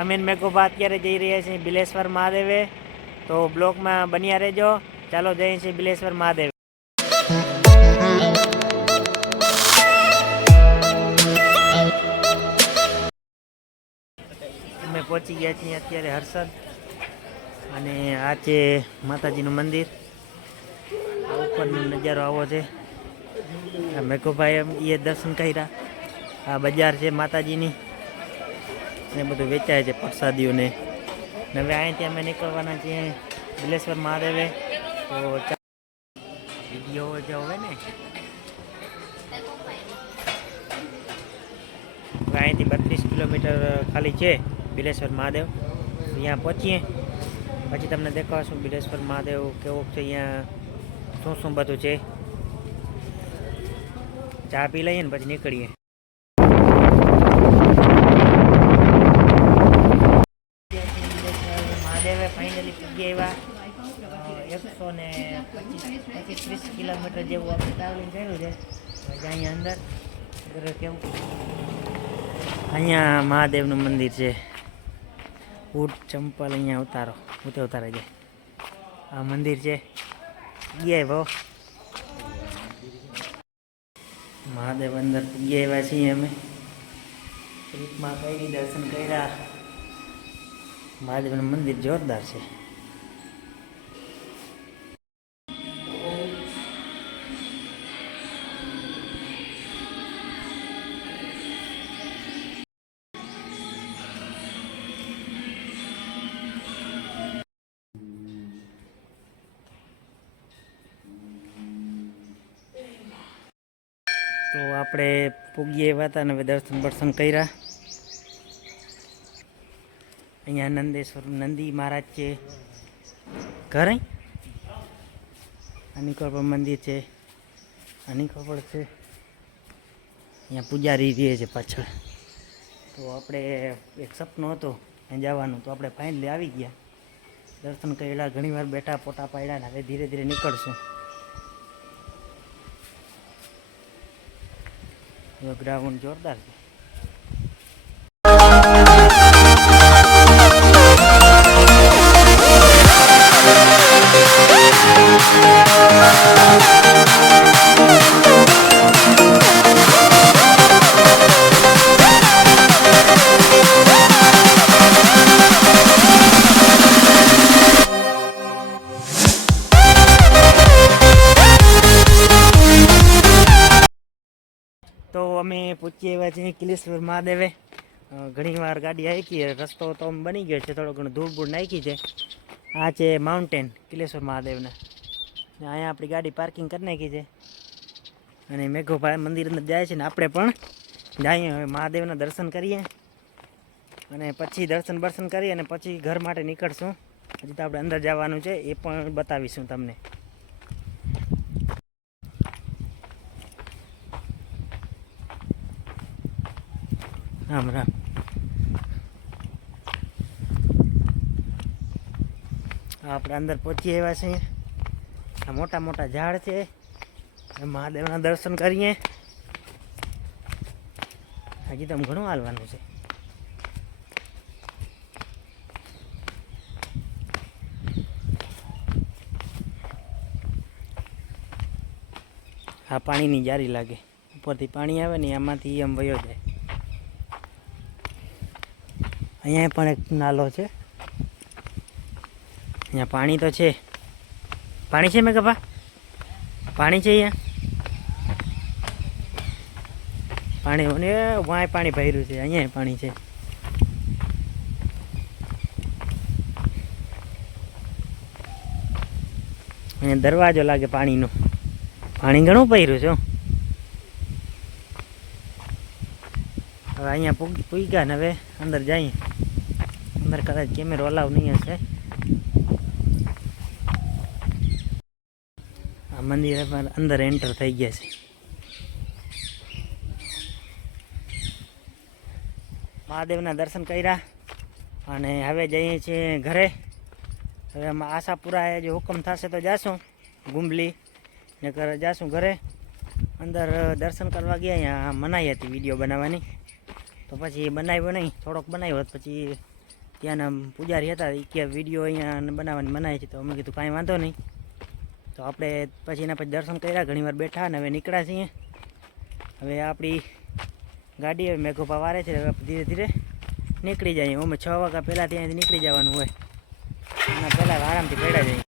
અમીન મેઘોબા અત્યારે જઈ રહ્યા છીએ બિલેશ્વર મહાદેવે, તો બ્લોગમાં બન્યા રહેજો. ચાલો જઈએ છીએ બિલેશ્વર મહાદેવ. અમે પહોંચી ગયા છીએ અત્યારે હર્ષદ, અને આ છે માતાજીનું મંદિર. ઉપરનો નજારો આવો છે. મેઘોભાઈ એ દર્શન કર્યા. આ બજાર છે માતાજીની, ને બધું વેચાય છે પ્રસાદીઓને. હવે અહીંથી અમે નીકળવાના છીએ બિલેશ્વર મહાદેવે. તો વિડીયો જે હોય ને, અહીંથી 32 કિલોમીટર ખાલી છે બિલેશ્વર મહાદેવ. અહીંયા પહોંચીએ પછી તમને દેખાડશું બિલેશ્વર મહાદેવ કેવો છે, અહીંયા શું શું બધું છે. ચા પી લઈએ ને પછી નીકળીએ. મહાદેવે ફાઇનલી પૂગી આવ્યા. 125-30 કિલોમીટર જેવું આપણે ટ્રાવેલિંગ કર્યું છે. અહીંયા અંદર કેવું, અહીંયા મહાદેવનું મંદિર છે. બૂટ ચંપલ અહીંયા ઉતારો, ઉતારે જાય. આ મંદિર છે. પૂગી આવ્યો મહાદેવ અંદર પૂગી આવ્યા છીએ અમે. ટ્રીપમાં કઈ દર્શન કર્યા. મહાદેવનું મંદિર જોરદાર છે. તો આપણે પૂગી આવ્યા હતા ને હવે દર્શન કર્યા. અહીંયા નંદેશ્વર નંદી મહારાજ છે ઘર. અનિકોર પર મંદિર છે. અનિકોર પર છે. અહીંયા પૂજારી રહે છે પાછળ. તો આપણે એક સપનું હતું ત્યાં જવાનું, તો આપણે ફાઇનલી આવી ગયા. દર્શન કર્યા, ઘણીવાર બેઠા, ફોટા પાડ્યા ને હવે ધીરે ધીરે નીકળશું. ગ્રાઉન્ડ જોરદાર છે. તો અમે પૂછી આવ્યા છીએ કિલેશ્વર મહાદેવે. ઘણી વાર ગાડી આવી, રસ્તો તો બની ગયો છે, થોડો ઘણો ધૂળ નાખી છે. આ છે માઉન્ટેન કિલેશ્વર મહાદેવના. અહીંયા આપણી ગાડી પાર્કિંગ કરી નાખી છે, અને મેઘોભાઈ મંદિર અંદર જાય છે ને આપણે પણ જઈએ. હવે મહાદેવના દર્શન કરીએ, અને પછી દર્શન કરીએ અને પછી ઘર માટે નીકળશું. હજી તો આપણે અંદર જવાનું છે, એ પણ બતાવીશું તમને. રામ રામ. આપણે અંદર પહોંચી આવ્યા છીએ. આ મોટા મોટા ઝાડ છે. મહાદેવના દર્શન કરીએ. હજી તો ઘણું હાલવાનું છે. આ પાણીની જારી લાગે, ઉપરથી પાણી આવે ને આમાંથી એમ વયો જાય. અહીંયા પણ એક નાલો છે. અહીંયા પાણી તો છે. પાણી છે મેઘભા? પાણી છે અહીંયા. પાણી ને વાંય પાણી ભર્યું છે. અહીંયા પાણી છે. અહીંયા દરવાજો લાગે પાણીનો. પાણી ઘણું ભર્યું છે. હવે અહીંયા પૂગ્યા ને હવે અંદર જઈએ. અંદર કદાચ કેમેરો અલાવ નહીં હશે. આ મંદિર અંદર એન્ટર થઈ ગયા છે. મહાદેવના દર્શન કર્યા અને હવે જઈએ છીએ ઘરે. હવે આશાપુરા જે હુકમ થશે તો જાશું ગુંબલી ને જાશું ઘરે. અંદર દર્શન કરવા ગયા. અહીંયા મનાઈ હતી વિડીયો બનાવવાની, તો પછી બનાવ્યો નહીં. થોડોક બનાવ્યો પછી ત્યાંના પૂજારી હતા એ કે વિડીયો અહીંયા બનાવવાની મનાય છે, તો અમે કીધું કાંઈ વાંધો નહીં. તો આપણે પછી એના પછી દર્શન કર્યા, ઘણીવાર બેઠા અને હવે નીકળ્યા છીએ. હવે આપણી ગાડી હવે મેઘોપા વારે છે, હવે ધીરે ધીરે નીકળી જાય. અમે 6 વાગ્યા પહેલાં ત્યાંથી નીકળી જવાનું હોય, એના પહેલાં આરામથી બેઠા જઈએ.